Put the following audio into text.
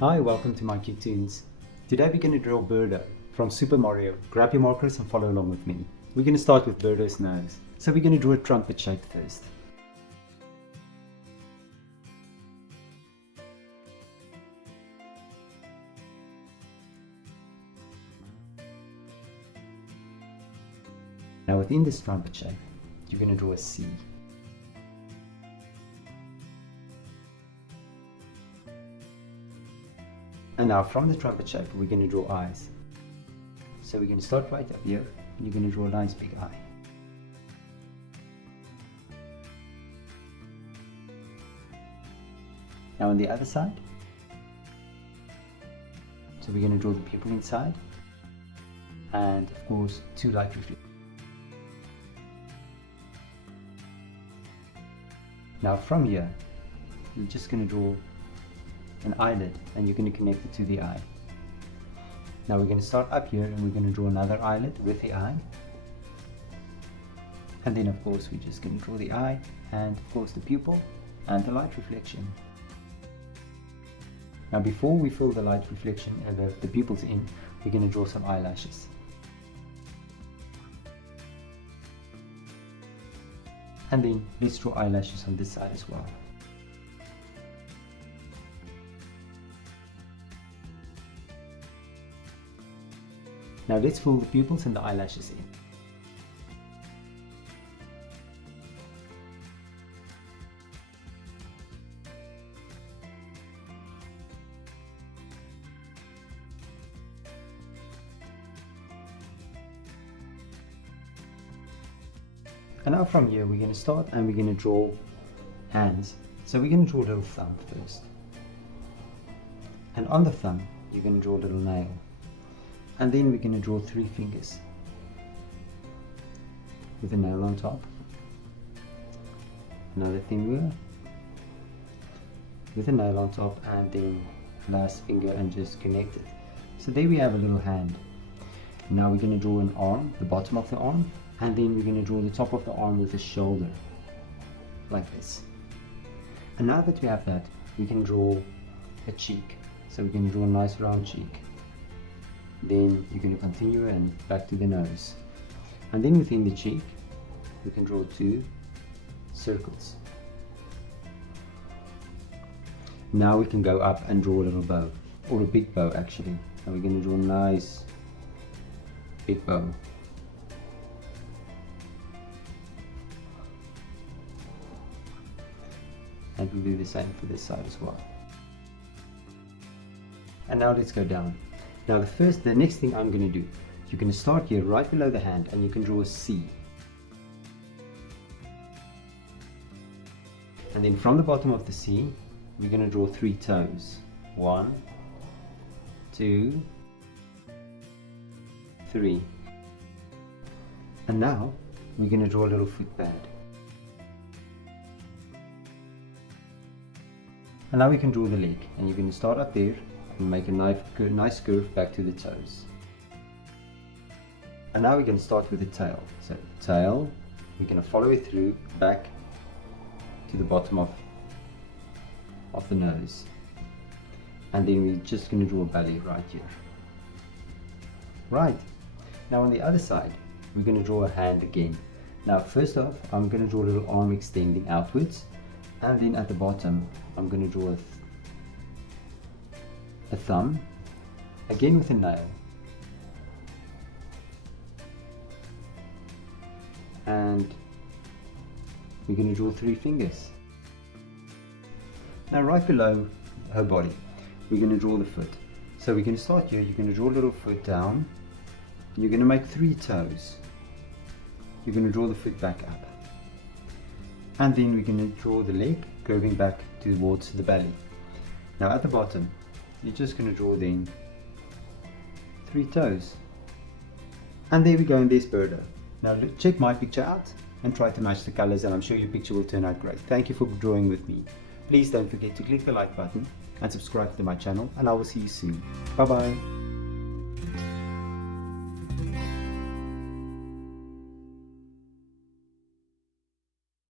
Hi, welcome to mycutetoons. Today we're going to draw Birdo from Super Mario. Grab your markers and follow along with me. We're going to start with Birdo's nose. So we're going to draw a trumpet shape first. Now within this trumpet shape, you're going to draw a C. And now from the trumpet shape, we're going to draw eyes. So we're going to start right up here, and you're going to draw a nice big eye. Now on the other side, so we're going to draw the pupil inside, and of course, two light reflections. Now from here, you're just going to draw an eyelid, and you're going to connect it to the eye. Now we're going to start up here, and we're going to draw another eyelid with the eye, and then of course we're just going to draw the eye, and of course the pupil and the light reflection. Now before we fill the light reflection and the pupils in, we're going to draw some eyelashes. And then let's draw eyelashes on this side as well. Now let's fill the pupils and the eyelashes in. And now from here we're going to start, and we're going to draw hands. So we're going to draw a little thumb first. And on the thumb you're going to draw a little nail. And then we're going to draw 3 fingers with a nail on top, another finger with a nail on top, and then last finger, and just connect it. So there we have a little hand. Now we're going to draw an arm, the bottom of the arm, and then we're going to draw the top of the arm with a shoulder, like this. And now that we have that, we can draw a cheek. So we're going to draw a nice round cheek. Then you're going to continue and back to the nose. And then within the cheek, we can draw 2 circles. Now we can go up and draw a little bow, or a big bow actually. And we're going to draw a nice big bow. And we'll do the same for this side as well. And now let's go down. Now the next thing I'm going to do, you're going to start here right below the hand, and you can draw a C. And then from the bottom of the C, we're going to draw 3 toes. 1, 2, 3. And now we're going to draw a little foot pad. And now we can draw the leg, and you're going to start up there and make a nice curve back to the toes. And now we're going to start with the tail. So tail, we're going to follow it through back to the bottom of the nose. And then we're just going to draw a belly right here. Right. Now on the other side, we're going to draw a hand again. Now first off, I'm going to draw a little arm extending outwards. And then at the bottom, I'm going to draw a thumb, again with a nail. And we're going to draw 3 fingers. Now right below her body, we're going to draw the foot. So we're going to start here, you're going to draw a little foot down. You're going to make 3 toes. You're going to draw the foot back up. And then we're going to draw the leg curving back towards the belly. Now at the bottom, you're just going to draw then 3 toes. And there we go, and there's Birdo. Now check my picture out and try to match the colors, and I'm sure your picture will turn out great. Thank you for drawing with me. Please don't forget to click the like button and subscribe to my channel, and I will see you soon. Bye bye.